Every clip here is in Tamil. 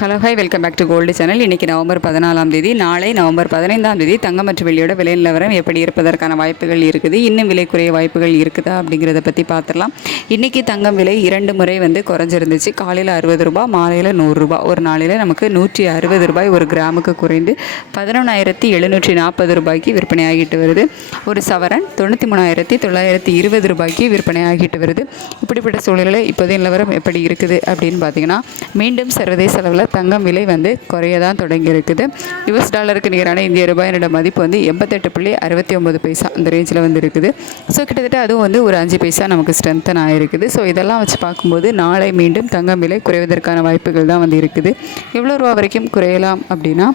Hello hi welcome back to gold channel. இன்றைக்கி நவம்பர் பதினாலாம் தேதி. நாளை நவம்பர் பதினைந்தாம் தேதி தங்கம் மற்றும் வெளியோட விலை நிலவரம் எப்படி இருப்பதற்கான வாய்ப்புகள் இருக்குது. இன்னும் விலை குறைய வாய்ப்புகள் இருக்குதா அப்படிங்கிறத பற்றி பார்த்துடலாம் இன்றைக்கி தங்கம் விலை இரண்டு முறை வந்து குறைஞ்சிருந்துச்சு. காலையில் அறுபது ரூபாய் மாலையில் நூறுரூபா ஒரு நாளையில் நமக்கு நூற்றி அறுபது ரூபாய் ஒரு கிராமுக்கு குறைந்து பதினொன்றாயிரத்தி எழுநூற்றி நாற்பது ரூபாய்க்கு விற்பனையாகிட்டு வருது. ஒரு சவரன் தொண்ணூற்றி மூணாயிரத்தி தொள்ளாயிரத்தி இருபது ரூபாய்க்கு விற்பனையாகிட்டு வருது. இப்படிப்பட்ட சூழலில் இப்போதைய நிலவரம் எப்படி இருக்குது அப்படின்னு பார்த்தீங்கன்னா மீண்டும் சர்வதேச அளவில் தங்கம் விலை வந்து குறைய தான் தொடங்கி இருக்குது யுஎஸ் டாலருக்கு நிகரான இந்திய ரூபாயினோட மதிப்பு வந்து எண்பத்தெட்டு புள்ளி அறுபத்தி ஒம்பது பைசா அந்த ரேஞ்சில் வந்து இருக்குது ஸோ கிட்டத்தட்ட அதுவும் வந்து ஒரு அஞ்சு பைசா நமக்கு ஸ்ட்ரென்த்தன் ஆகிருக்குது ஸோ இதெல்லாம் வச்சு பார்க்கும்போது நாளை மீண்டும் தங்கம் விலை குறைவதற்கான வாய்ப்புகள் தான் வந்து இருக்குது எவ்வளோ ரூபா வரைக்கும் குறையலாம் அப்படின்னா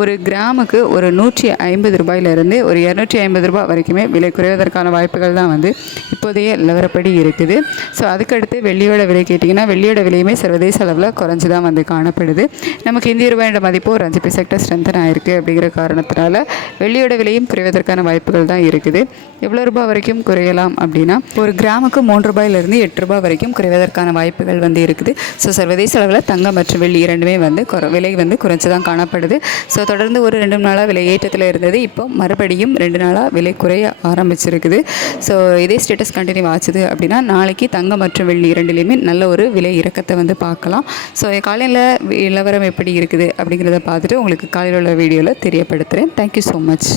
ஒரு கிராமுக்கு ஒரு நூற்றி ஐம்பது ரூபாயிலிருந்து ஒரு இரநூற்றி ஐம்பது ரூபாய் வரைக்குமே விலை குறைவதற்கான வாய்ப்புகள் தான் வந்து இப்போதைய நிலவரப்படி இருக்குது. ஸோ அதுக்கடுத்து வெள்ளியோட விலை கேட்டிங்கன்னா வெள்ளியோட விலையுமே சர்வதேச அளவில் குறைஞ்சி தான் வந்து காணப்படுது. நமக்கு இந்திய ரூபாயோட மதிப்பு ஒரு அஞ்சு பைசா ஸ்ட்ரென்தன் ஆயிருக்கு அப்படிங்கிற காரணத்தினால வெள்ளியோட விலையும் குறைவதற்கான வாய்ப்புகள் தான் இருக்குது. எவ்வளோ ரூபாய் வரைக்கும் குறையலாம் அப்படின்னா ஒரு கிராமுக்கு மூன்று ரூபாயிலிருந்து எட்டு ரூபாய் வரைக்கும் குறைவதற்கான வாய்ப்புகள் வந்து இருக்குது. ஸோ சர்வதேச அளவில் தங்கம் மற்றும் வெள்ளி இரண்டுமே வந்து விலை வந்து குறைஞ்சு தான் காணப்படுது. ஸோ தொடர்ந்து ஒரு ரெண்டு நாளாக விலை ஏற்றத்தில் இருந்தது. இப்போ மறுபடியும் ரெண்டு நாளாக விலை குறைய ஆரம்பிச்சிருக்குது. ஸோ இதே ஸ்டேட்டஸ் கண்டினியூ ஆச்சுது அப்படின்னா நாளைக்கு தங்கம் மற்றும் வெள்ளி இரண்டுலேயுமே நல்ல ஒரு விலை இறக்கத்தை வந்து பார்க்கலாம். ஸோ காலையில் நிலவரம் எப்படி இருக்குது அப்படிங்கிறத பார்த்துட்டு உங்களுக்கு காலையில் உள்ள வீடியோவில் தெரியப்படுத்துகிறேன் தேங்க்யூ ஸோ மச்